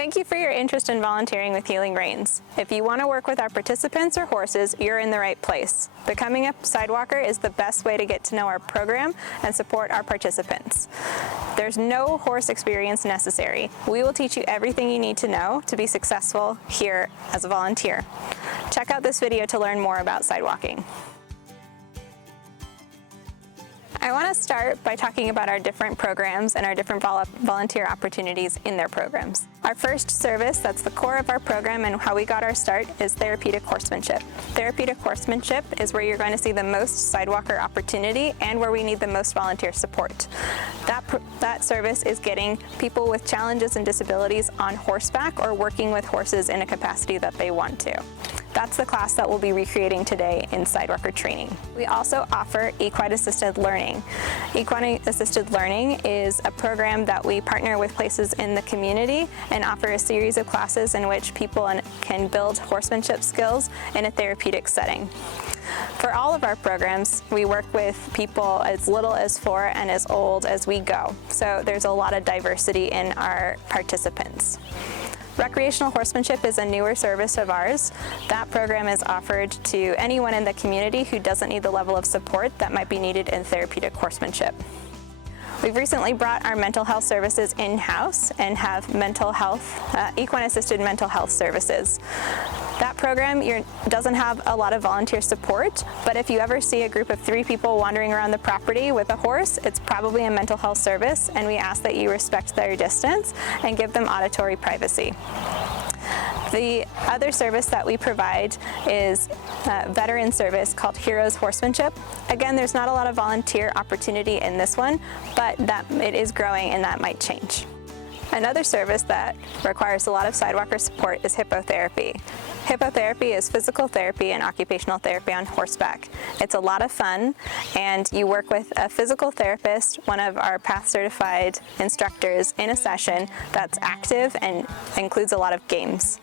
Thank you for your interest in volunteering with Healing Reins. If you want to work with our participants or horses, you're in the right place. Becoming a Sidewalker is the best way to get to know our program and support our participants. There's no horse experience necessary. We will teach you everything you need to know to be successful here as a volunteer. Check out this video to learn more about sidewalking. I want to start by talking about our different programs and our different volunteer opportunities in their programs. Our first service, that's the core of our program and how we got our start, is therapeutic horsemanship. Therapeutic horsemanship is where you're going to see the most Sidewalker opportunity and where we need the most volunteer support. That service is getting people with challenges and disabilities on horseback or working with horses in a capacity that they want to. That's the class that we'll be recreating today in Sidewalker training. We also offer equine assisted learning. Equine assisted learning is a program that we partner with places in the community and offer a series of classes in which people can build horsemanship skills in a therapeutic setting. For all of our programs, we work with people as little as 4 and as old as we go. So there's a lot of diversity in our participants. Recreational horsemanship is a newer service of ours. That program is offered to anyone in the community who doesn't need the level of support that might be needed in therapeutic horsemanship. We've recently brought our mental health services in-house and have equine-assisted mental health services. That program doesn't have a lot of volunteer support, but if you ever see a group of 3 people wandering around the property with a horse, it's probably a mental health service, and we ask that you respect their distance and give them auditory privacy. The other service that we provide is a veteran service called Heroes Horsemanship. Again, there's not a lot of volunteer opportunity in this one, but it is growing and that might change. Another service that requires a lot of Sidewalker support is hippotherapy. Hippotherapy is physical therapy and occupational therapy on horseback. It's a lot of fun, and you work with a physical therapist, one of our PATH certified instructors, in a session that's active and includes a lot of games.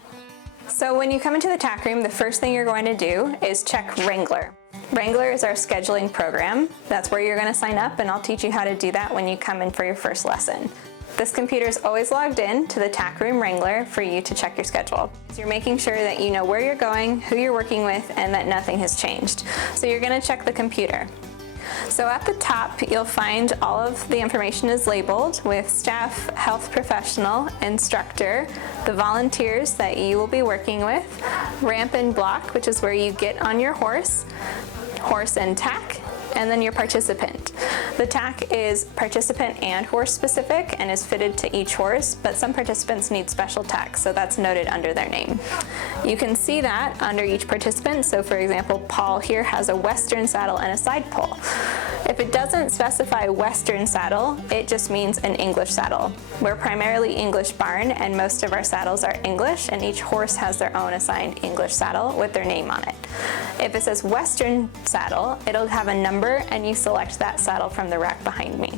So when you come into the tack room, the first thing you're going to do is check Wrangler. Wrangler is our scheduling program. That's where you're going to sign up, and I'll teach you how to do that when you come in for your first lesson. This computer is always logged in to the tack room Wrangler for you to check your schedule. So you're making sure that you know where you're going, who you're working with, and that nothing has changed. So you're going to check the computer. So at the top, you'll find all of the information is labeled with staff, health professional, instructor, the volunteers that you will be working with, ramp and block, which is where you get on your horse, horse and tack, and then your participant. The tack is participant and horse specific and is fitted to each horse, but some participants need special tack, so that's noted under their name. You can see that under each participant. So for example, Paul here has a Western saddle and a side pole. If it doesn't specify Western saddle, it just means an English saddle. We're primarily English barn, and most of our saddles are English, and each horse has their own assigned English saddle with their name on it. If it says Western saddle, it'll have a number, and you select that saddle from the rack behind me.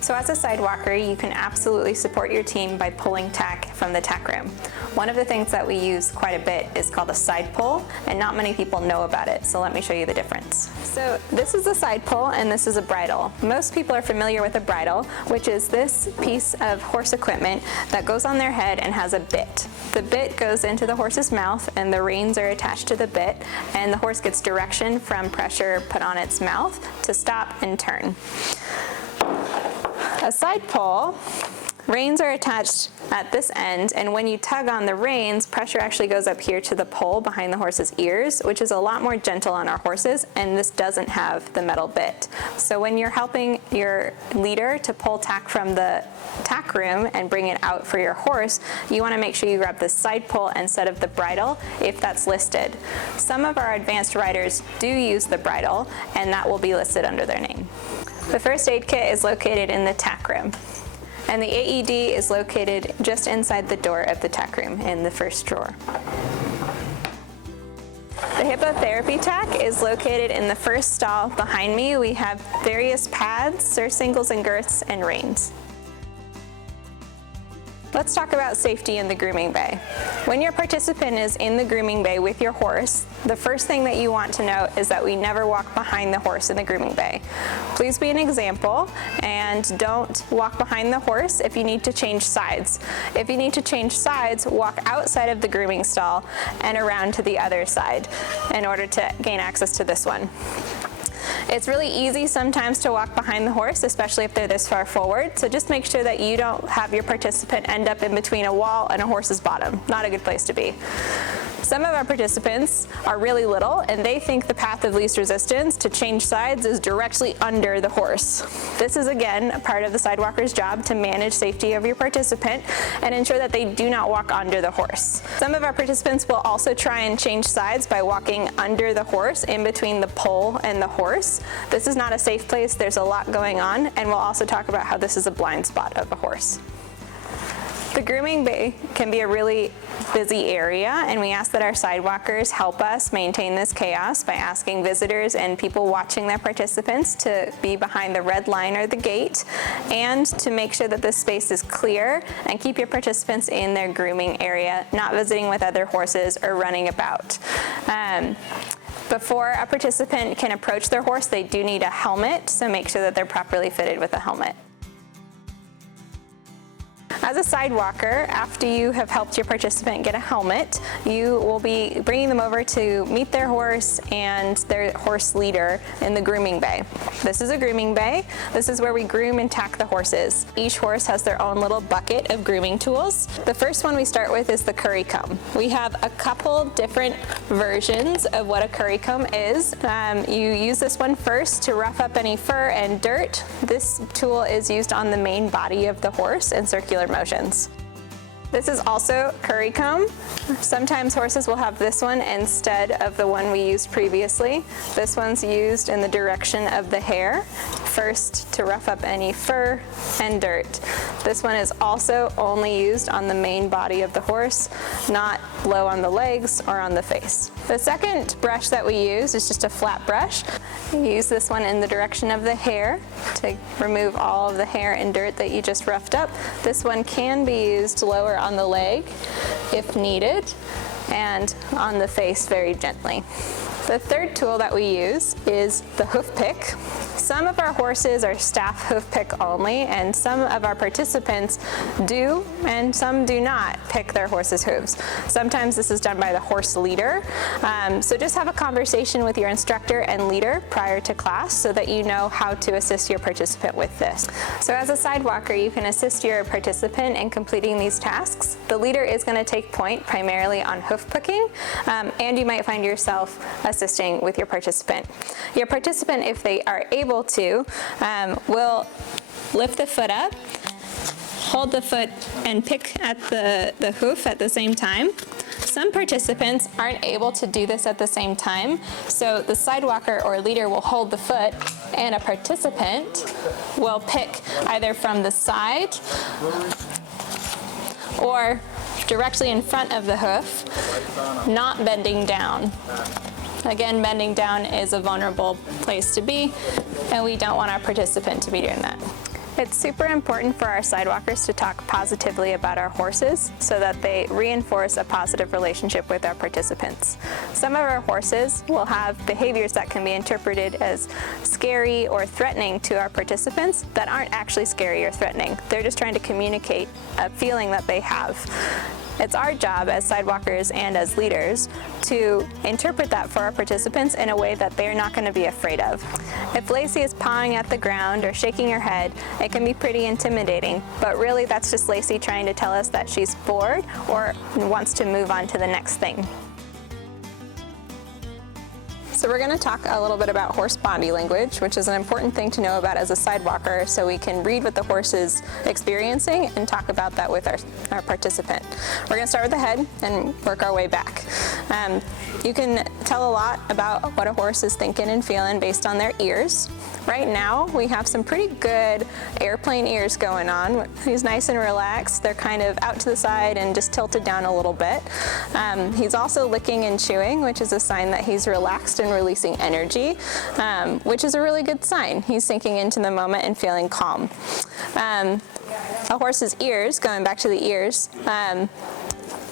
So as a Sidewalker, you can absolutely support your team by pulling tack from the tack room. One of the things that we use quite a bit is called a side pull, and not many people know about it, so let me show you the difference. So this is a side pull and this is a bridle. Most people are familiar with a bridle, which is this piece of horse equipment that goes on their head and has a bit. The bit goes into the horse's mouth and the reins are attached to the bit, and the horse gets direction from pressure put on its mouth to stop and turn. A side pull, reins are attached at this end, and when you tug on the reins, pressure actually goes up here to the pole behind the horse's ears, which is a lot more gentle on our horses, and this doesn't have the metal bit. So when you're helping your leader to pull tack from the tack room and bring it out for your horse, you want to make sure you grab the side pull instead of the bridle if that's listed. Some of our advanced riders do use the bridle, and that will be listed under their name. The first aid kit is located in the tack room, and the AED is located just inside the door of the tack room in the first drawer. The hippotherapy tack is located in the first stall behind me. We have various pads, surcingles and girths, and reins. Let's talk about safety in the grooming bay. When your participant is in the grooming bay with your horse, the first thing that you want to know is that we never walk behind the horse in the grooming bay. Please be an example and don't walk behind the horse if you need to change sides. If you need to change sides, walk outside of the grooming stall and around to the other side in order to gain access to this one. It's really easy sometimes to walk behind the horse, especially if they're this far forward, so just make sure that you don't have your participant end up in between a wall and a horse's bottom. Not a good place to be. Some of our participants are really little and they think the path of least resistance to change sides is directly under the horse. This is again a part of the sidewalker's job to manage safety of your participant and ensure that they do not walk under the horse. Some of our participants will also try and change sides by walking under the horse in between the pole and the horse. This is not a safe place, there's a lot going on, and we'll also talk about how this is a blind spot of a horse. The grooming bay can be a really busy area, and we ask that our sidewalkers help us maintain this chaos by asking visitors and people watching their participants to be behind the red line or the gate, and to make sure that this space is clear and keep your participants in their grooming area, not visiting with other horses or running about. Before a participant can approach their horse, they do need a helmet, so make sure that they're properly fitted with a helmet. As a sidewalker, after you have helped your participant get a helmet, you will be bringing them over to meet their horse and their horse leader in the grooming bay. This is a grooming bay. This is where we groom and tack the horses. Each horse has their own little bucket of grooming tools. The first one we start with is the curry comb. We have a couple different versions of what a curry comb is. You use this one first to rough up any fur and dirt. This tool is used on the main body of the horse in circular motions. This is also curry comb. Sometimes horses will have this one instead of the one we used previously. This one's used in the direction of the hair, first to rough up any fur and dirt. This one is also only used on the main body of the horse, not low on the legs or on the face. The second brush that we use is just a flat brush. You use this one in the direction of the hair to remove all of the hair and dirt that you just roughed up. This one can be used lower on the leg if needed, and on the face very gently. The third tool that we use is the hoof pick. Some of our horses are staff hoof pick only, and some of our participants do and some do not pick their horse's hooves. Sometimes this is done by the horse leader. So just have a conversation with your instructor and leader prior to class so that you know how to assist your participant with this. So as a sidewalker, you can assist your participant in completing these tasks. The leader is going to take point primarily on hoof picking, and you might find yourself assisting with your participant. Your participant, if they are able to, will lift the foot up, hold the foot, and pick at the hoof at the same time. Some participants aren't able to do this at the same time, so the sidewalker or leader will hold the foot and a participant will pick either from the side or directly in front of the hoof, not bending down. Again, bending down is a vulnerable place to be, and we don't want our participant to be doing that. It's super important for our sidewalkers to talk positively about our horses so that they reinforce a positive relationship with our participants. Some of our horses will have behaviors that can be interpreted as scary or threatening to our participants that aren't actually scary or threatening. They're just trying to communicate a feeling that they have. It's our job as sidewalkers and as leaders to interpret that for our participants in a way that they're not going to be afraid of. If Lacey is pawing at the ground or shaking her head, it can be pretty intimidating, but really that's just Lacey trying to tell us that she's bored or wants to move on to the next thing. So we're going to talk a little bit about horse body language, which is an important thing to know about as a sidewalker so we can read what the horse is experiencing and talk about that with our participant. We're going to start with the head and work our way back. You can tell a lot about what a horse is thinking and feeling based on their ears. Right now, we have some pretty good airplane ears going on. He's nice and relaxed. They're kind of out to the side and just tilted down a little bit. He's also licking and chewing, which is a sign that he's relaxed and releasing energy, which is a really good sign. He's sinking into the moment and feeling calm. A horse's ears, going back to the ears,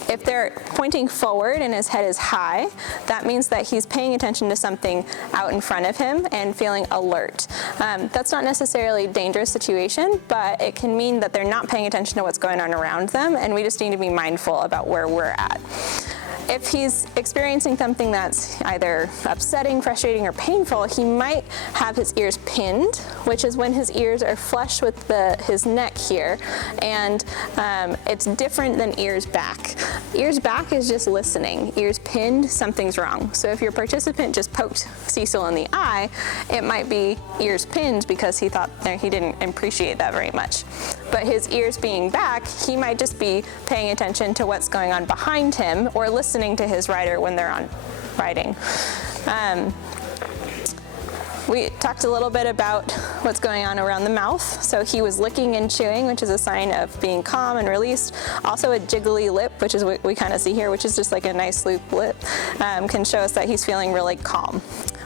if they're pointing forward and his head is high, that means that he's paying attention to something out in front of him and feeling alert. That's not necessarily a dangerous situation, but it can mean that they're not paying attention to what's going on around them, and we just need to be mindful about where we're at. If he's experiencing something that's either upsetting, frustrating, or painful, he might have his ears pinned, which is when his ears are flush with his neck here, and it's different than ears back. Ears back is just listening. Ears pinned, something's wrong. So if your participant just poked Cecil in the eye, it might be ears pinned because he thought he didn't appreciate that very much. But his ears being back, he might just be paying attention to what's going on behind him or listening to his rider when they're on riding. We talked a little bit about what's going on around the mouth. So he was licking and chewing, which is a sign of being calm and released. Also a jiggly lip, which is what we kind of see here, which is just like a nice loop lip, can show us that he's feeling really calm.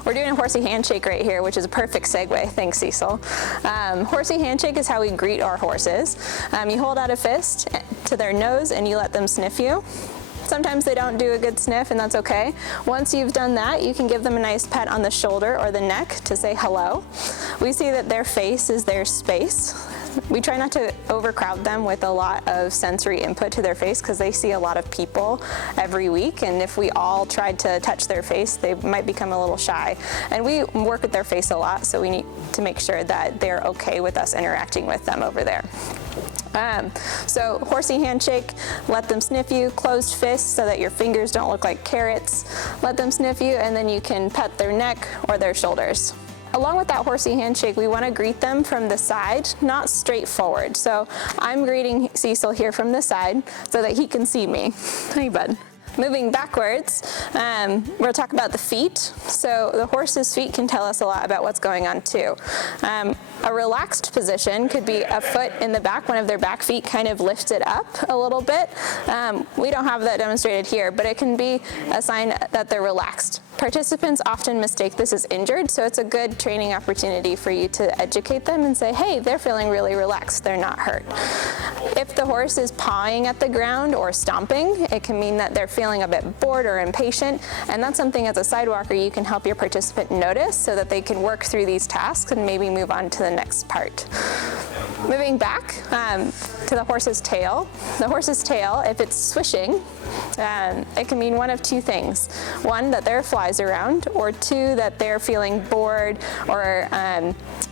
We're doing a horsey handshake right here, which is a perfect segue. Thanks, Cecil. Horsey handshake is how we greet our horses. You hold out a fist to their nose and you let them sniff you. Sometimes they don't do a good sniff, and that's okay. Once you've done that, you can give them a nice pet on the shoulder or the neck to say hello. We see that their face is their space. We try not to overcrowd them with a lot of sensory input to their face because they see a lot of people every week, and if we all tried to touch their face, they might become a little shy. And we work with their face a lot, so we need to make sure that they're okay with us interacting with them over there. So horsey handshake, let them sniff you, closed fists so that your fingers don't look like carrots. Let them sniff you, and then you can pet their neck or their shoulders. Along with that horsey handshake, we want to greet them from the side, not straight forward. So I'm greeting Cecil here from the side so that he can see me. Hey, bud. Moving backwards, we'll talk about the feet. So the horse's feet can tell us a lot about what's going on too. A relaxed position could be a foot in the back, one of their back feet kind of lifted up a little bit. We don't have that demonstrated here, but it can be a sign that they're relaxed. Participants often mistake this as injured, so it's a good training opportunity for you to educate them and say, hey, they're feeling really relaxed, they're not hurt. If the horse is pawing at the ground or stomping, it can mean that they're feeling a bit bored or impatient, and that's something as a sidewalker you can help your participant notice so that they can work through these tasks and maybe move on to the next part. Moving back to the horse's tail. The horse's tail, if it's swishing, it can mean one of two things. One, that there are flies around, or two, that they're feeling bored or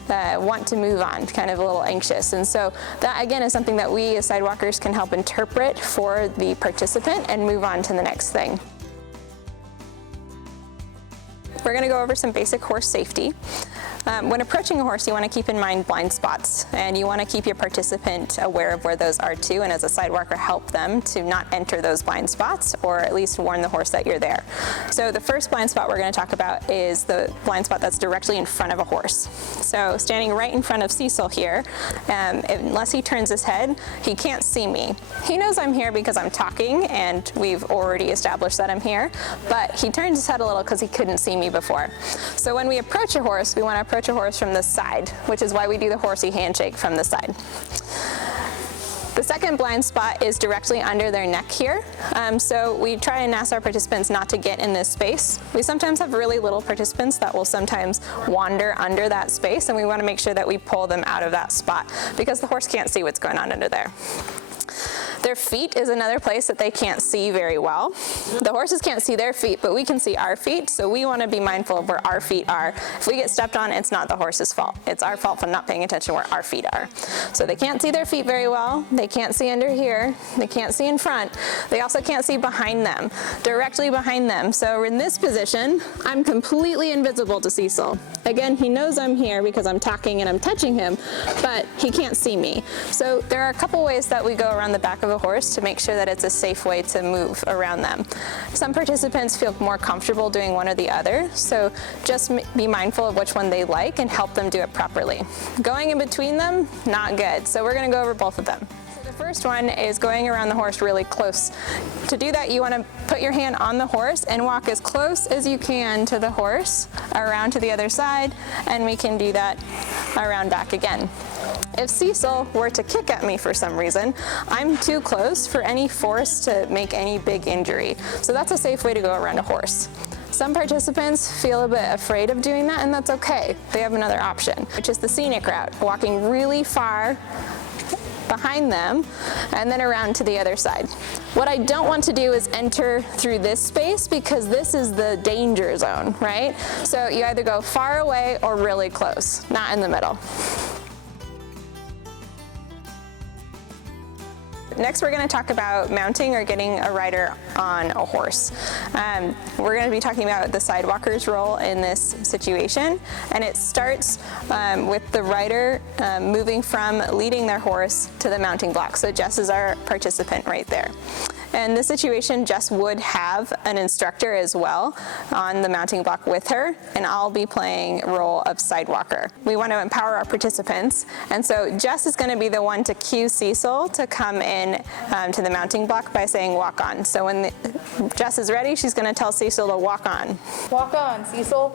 want to move on, kind of a little anxious. And so that again is something that we as sidewalkers can help interpret for the participant and move on to the next thing. We're going to go over some basic horse safety. When approaching a horse, you want to keep in mind blind spots, and you want to keep your participant aware of where those are too, and as a sidewalker help them to not enter those blind spots, or at least warn the horse that you're there. So the first blind spot we're going to talk about is the blind spot that's directly in front of a horse. So standing right in front of Cecil here, unless he turns his head, he can't see me. He knows I'm here because I'm talking, and we've already established that I'm here, but he turns his head a little because he couldn't see me before. So when we approach a horse, we want to approach a horse from the side, which is why we do the horsey handshake from the side. The second blind spot is directly under their neck here. So we try and ask our participants not to get in this space. We sometimes have really little participants that will sometimes wander under that space, and we want to make sure that we pull them out of that spot because the horse can't see what's going on under there. Their feet is another place that they can't see very well. The horses can't see their feet, but we can see our feet, so we want to be mindful of where our feet are. If we get stepped on, it's not the horse's fault. It's our fault for not paying attention where our feet are. So they can't see their feet very well. They can't see under here. They can't see in front. They also can't see behind them, directly behind them. So in this position, I'm completely invisible to Cecil. Again, he knows I'm here because I'm talking and I'm touching him, but he can't see me. So there are a couple ways that we go around the back of a horse to make sure that it's a safe way to move around them. Some participants feel more comfortable doing one or the other, so just be mindful of which one they like and help them do it properly. Going in between them, not good. So we're going to go over both of them. The first one is going around the horse really close. To do that, you want to put your hand on the horse and walk as close as you can to the horse, around to the other side, and we can do that around back again. if Cecil were to kick at me for some reason, I'm too close for any force to make any big injury. So that's a safe way to go around a horse. Some participants feel a bit afraid of doing that, and that's okay. They have another option, which is the scenic route, walking really far behind them and then around to the other side. What I don't want to do is enter through this space because this is the danger zone, right? So you either go far away or really close, not in the middle. Next, we're going to talk about mounting or getting a rider on a horse. We're going to be talking about the sidewalker's role in this situation, and it starts with the rider moving from leading their horse to the mounting block. So Jess is our participant right there. In this situation, Jess would have an instructor as well on the mounting block with her, and I'll be playing role of sidewalker. We want to empower our participants, and so Jess is going to be the one to cue Cecil to come in to the mounting block by saying walk on. So when Jess is ready, she's going to tell Cecil to walk on. Walk on, Cecil.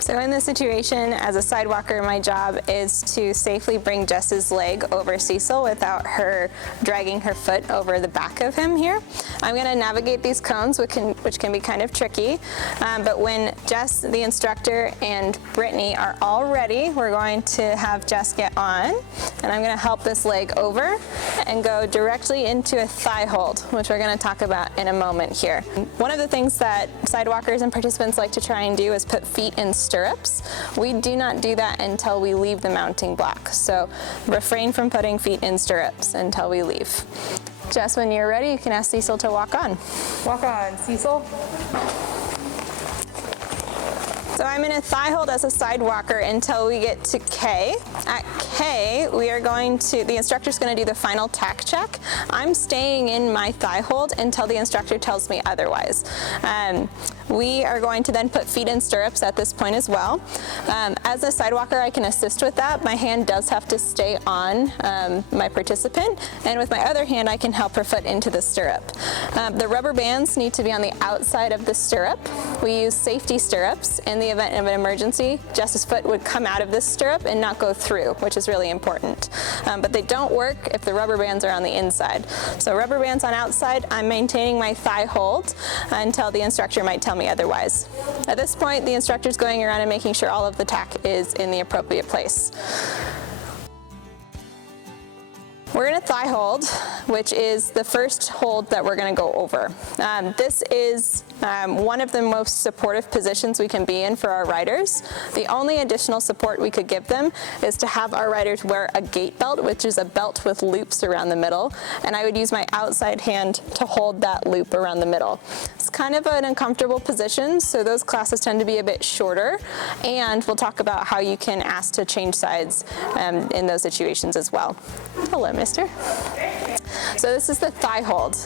So in this situation, as a sidewalker, my job is to safely bring Jess's leg over Cecil without her dragging her foot over the back of him here. I'm going to navigate these cones, which can be kind of tricky, but when Jess, the instructor, and Brittany are all ready, we're going to have Jess get on, and I'm going to help this leg over and go directly into a thigh hold, which we're going to talk about in a moment here. One of the things that sidewalkers and participants like to try and do is put feet in stirrups. We do not do that until we leave the mounting block. So refrain from putting feet in stirrups until we leave. Jess, when you're ready, you can ask Cecil to walk on. Walk on, Cecil. So I'm in a thigh hold as a sidewalker until we get to K. At K, we are going to, the instructor's going to do the final tack check. I'm staying in my thigh hold until the instructor tells me otherwise. We are going to then put feet in stirrups at this point as well. As a sidewalker, I can assist with that. My hand does have to stay on my participant, and with my other hand, I can help her foot into the stirrup. The rubber bands need to be on the outside of the stirrup. We use safety stirrups. In the event of an emergency, Jess's foot would come out of this stirrup and not go through, which is really important. But they don't work if the rubber bands are on the inside. So rubber bands on outside, I'm maintaining my thigh hold until the instructor might tell me otherwise. At this point, the instructor's going around and making sure all of the tack is in the appropriate place. We're in a thigh hold, which is the first hold that we're going to go over. This is one of the most supportive positions we can be in for our riders. The only additional support we could give them is to have our riders wear a gait belt, which is a belt with loops around the middle, and I would use my outside hand to hold that loop around the middle. It's kind of an uncomfortable position, so those classes tend to be a bit shorter, and we'll talk about how you can ask to change sides in those situations as well. Hello, mister. So this is the thigh hold.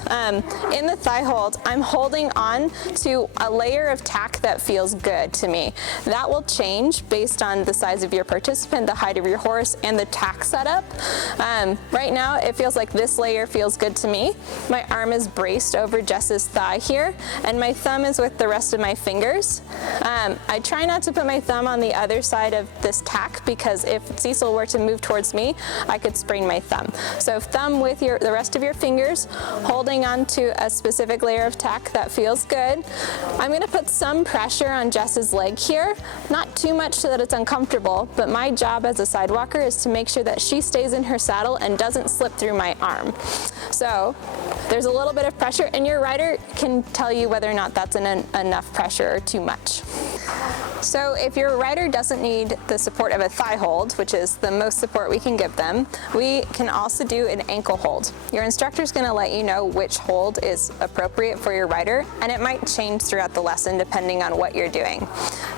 In the thigh hold, I'm holding on to a layer of tack that feels good to me. That will change based on the size of your participant, the height of your horse, and the tack setup. Right now, it feels like this layer feels good to me. My arm is braced over Jess's thigh here, and my thumb is with the rest of my fingers. I try not to put my thumb on the other side of this tack because if Cecil were to move towards me, I could sprain my thumb. So thumb with the rest of your fingers, holding on to a specific layer of tack that feels good. I'm going to put some pressure on Jess's leg here, not too much so that it's uncomfortable, but my job as a sidewalker is to make sure that she stays in her saddle and doesn't slip through my arm. So there's a little bit of pressure, and your rider can tell you whether or not that's enough pressure or too much. So if your rider doesn't need the support of a thigh hold, which is the most support we can give them, we can also do an ankle hold. Your instructor is going to let you know which hold is appropriate for your rider, and it might change throughout the lesson depending on what you're doing.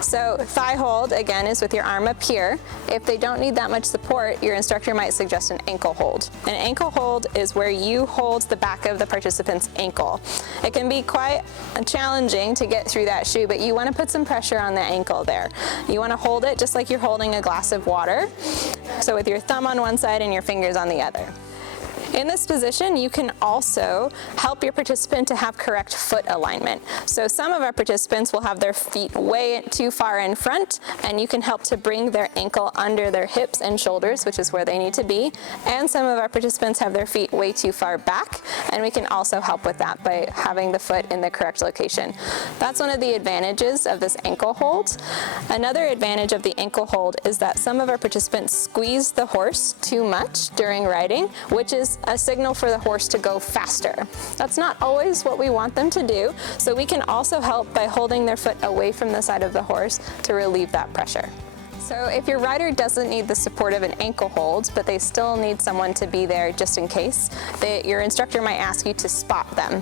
So thigh hold, again, is with your arm up here. If they don't need that much support, your instructor might suggest an ankle hold. An ankle hold is where you hold the back of the participant's ankle. It can be quite challenging to get through that shoe, but you want to put some pressure on the ankle there. You want to hold it just like you're holding a glass of water. So with your thumb on one side and your fingers on the other. In this position, you can also help your participant to have correct foot alignment. So some of our participants will have their feet way too far in front, and you can help to bring their ankle under their hips and shoulders, which is where they need to be. And some of our participants have their feet way too far back, and we can also help with that by having the foot in the correct location. That's one of the advantages of this ankle hold. Another advantage of the ankle hold is that some of our participants squeeze the horse too much during riding, which is a signal for the horse to go faster. That's not always what we want them to do, so we can also help by holding their foot away from the side of the horse to relieve that pressure. So if your rider doesn't need the support of an ankle hold, but they still need someone to be there just in case, your instructor might ask you to spot them.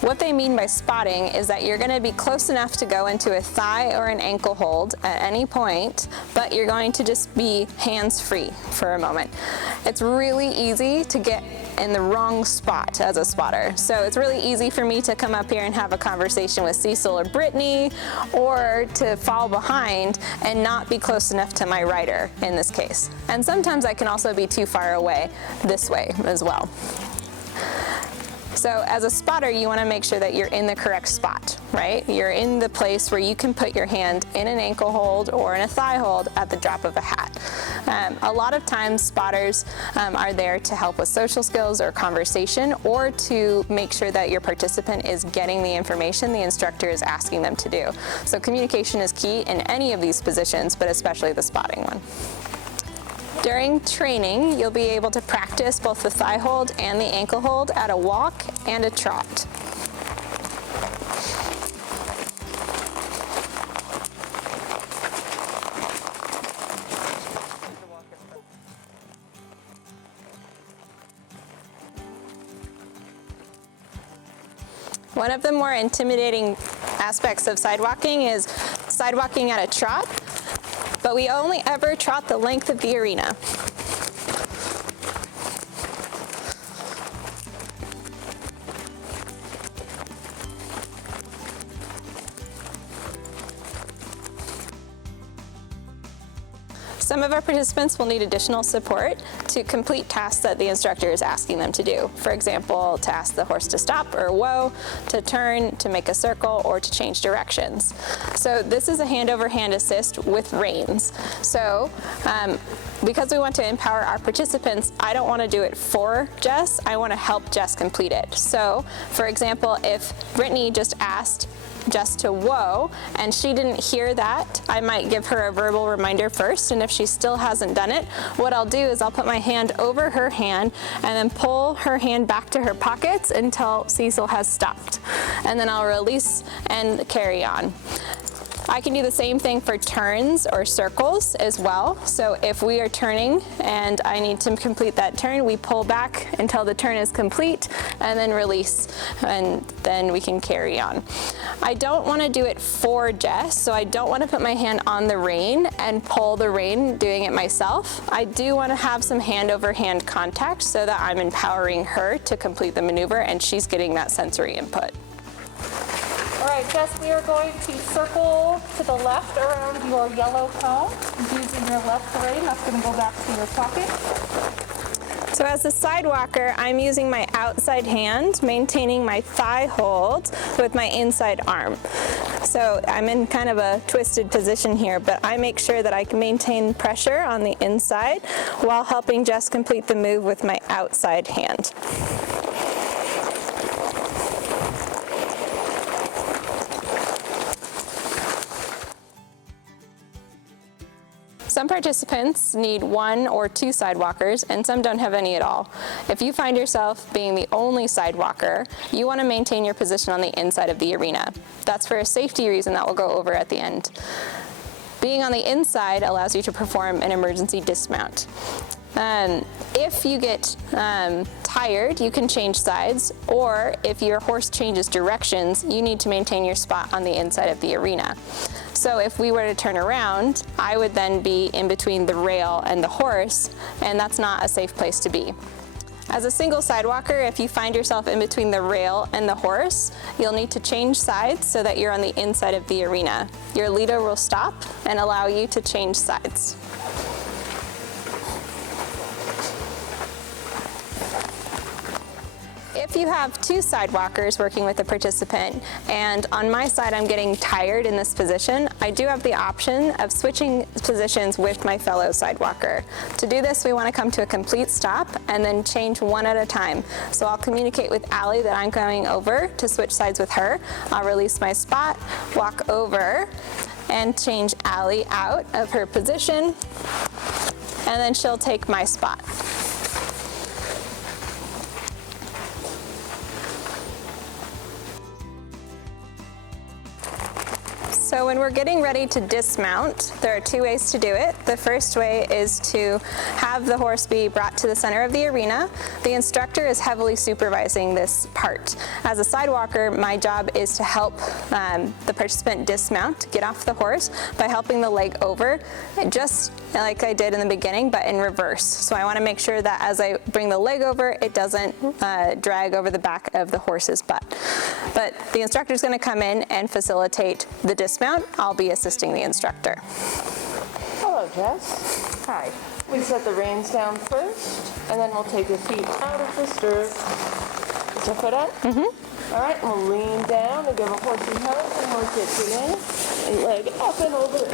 What they mean by spotting is that you're going to be close enough to go into a thigh or an ankle hold at any point, but you're going to just be hands-free for a moment. It's really easy to get in the wrong spot as a spotter. So it's really easy for me to come up here and have a conversation with Cecil or Brittany, or to fall behind and not be close enough to my rider in this case. And sometimes I can also be too far away this way as well. So as a spotter, you want to make sure that you're in the correct spot, right? You're in the place where you can put your hand in an ankle hold or in a thigh hold at the drop of a hat. A lot of times spotters are there to help with social skills or conversation, or to make sure that your participant is getting the information the instructor is asking them to do. So communication is key in any of these positions, but especially the spotting one. During training, you'll be able to practice both the thigh hold and the ankle hold at a walk and a trot. One of the more intimidating aspects of sidewalking is sidewalking at a trot, but we only ever trot the length of the arena. Some of our participants will need additional support to complete tasks that the instructor is asking them to do. For example, to ask the horse to stop or whoa, to turn, to make a circle, or to change directions. So this is a hand-over-hand assist with reins. So because we want to empower our participants, I don't want to do it for Jess, I want to help Jess complete it. So for example, if Brittany just asked Jess to whoa, and she didn't hear that, I might give her a verbal reminder first, and if she still hasn't done it, what I'll do is I'll put my hand over her hand and then pull her hand back to her pockets until Cecil has stopped. And then I'll release and carry on. I can do the same thing for turns or circles as well. So if we are turning and I need to complete that turn, we pull back until the turn is complete and then release, and then we can carry on. I don't want to do it for Jess, so I don't want to put my hand on the rein and pull the rein doing it myself. I do want to have some hand over hand contact so that I'm empowering her to complete the maneuver and she's getting that sensory input. All right, Jess, we are going to circle to the left around your yellow cone using your left rein. That's going to go back to your pocket. So as a sidewalker, I'm using my outside hand, maintaining my thigh hold with my inside arm. So I'm in kind of a twisted position here, but I make sure that I can maintain pressure on the inside while helping Jess complete the move with my outside hand. Some participants need 1 or 2 sidewalkers, and some don't have any at all. If you find yourself being the only sidewalker, you want to maintain your position on the inside of the arena. That's for a safety reason that we'll go over at the end. Being on the inside allows you to perform an emergency dismount. If you get tired, you can change sides, or if your horse changes directions, you need to maintain your spot on the inside of the arena. So if we were to turn around, I would then be in between the rail and the horse, and that's not a safe place to be. As a single sidewalker, if you find yourself in between the rail and the horse, you'll need to change sides so that you're on the inside of the arena. Your leader will stop and allow you to change sides. If you have two sidewalkers working with a participant, and on my side I'm getting tired in this position, I do have the option of switching positions with my fellow sidewalker. To do this, we want to come to a complete stop and then change one at a time. So I'll communicate with Allie that I'm going over to switch sides with her. I'll release my spot, walk over, and change Allie out of her position, and then she'll take my spot. So when we're getting ready to dismount, there are two ways to do it. The first way is to have the horse be brought to the center of the arena. The instructor is heavily supervising this part. As a sidewalker, my job is to help the participant dismount, get off the horse by helping the leg over, just like I did in the beginning, but in reverse. So I want to make sure that as I bring the leg over, it doesn't drag over the back of the horse's butt. But the instructor is going to come in and facilitate the dismount. I'll be assisting the instructor. Hello, Jess. Hi. We set the reins down first, and then we'll take the feet out of the stirrup. Is your foot up? Mm-hmm. All right, we'll lean down and give a horsey hug, and horse gets it in, and leg up and over.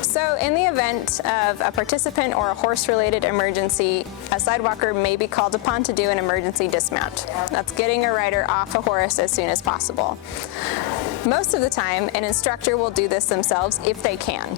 So in the event of a participant or a horse-related emergency, a sidewalker may be called upon to do an emergency dismount. That's getting a rider off a horse as soon as possible. Most of the time, an instructor will do this themselves if they can.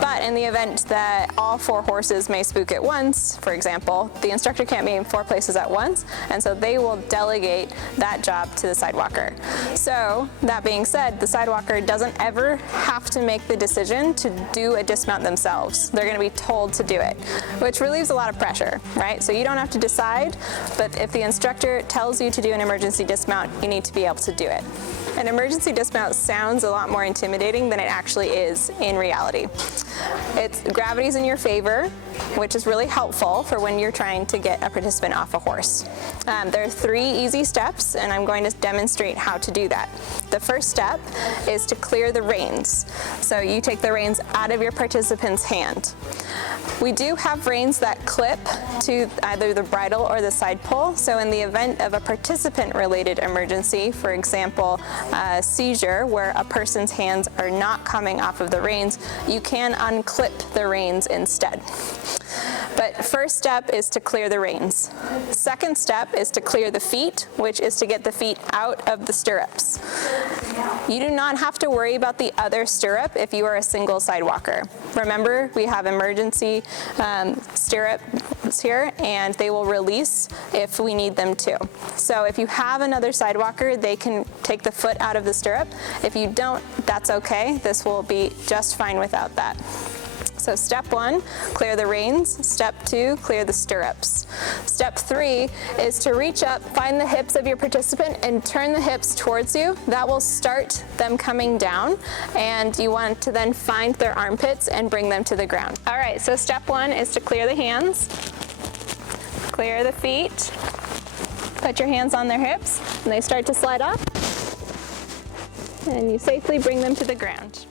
But in the event that all four horses may spook at once, for example, the instructor can't be in four places at once, and so they will delegate that job to the sidewalker. So, that being said, the sidewalker doesn't ever have to make the decision to do a dismount themselves. They're going to be told to do it, which relieves a lot of pressure, right? So you don't have to decide, but if the instructor tells you to do an emergency dismount, you need to be able to do it. An emergency dismount sounds a lot more intimidating than it actually is in reality. Gravity's in your favor, which is really helpful for when you're trying to get a participant off a horse. There are 3 easy steps, and I'm going to demonstrate how to do that. The first step is to clear the reins. So you take the reins out of your participant's hand. We do have reins that clip to either the bridle or the side pole, so in the event of a participant-related emergency, for example, a seizure where a person's hands are not coming off of the reins, you can unclip the reins instead. But first step is to clear the reins. Second step is to clear the feet, which is to get the feet out of the stirrups. You do not have to worry about the other stirrup if you are a single sidewalker. Remember, we have emergency stirrups here, and they will release if we need them to. So if you have another sidewalker, they can take the foot out of the stirrup. If you don't, that's okay. This will be just fine without that. So step 1, clear the reins. Step 2, clear the stirrups. Step 3 is to reach up, find the hips of your participant, and turn the hips towards you. That will start them coming down, and you want to then find their armpits and bring them to the ground. All right, so step 1 is to clear the hands, clear the feet, put your hands on their hips, and they start to slide off, and you safely bring them to the ground.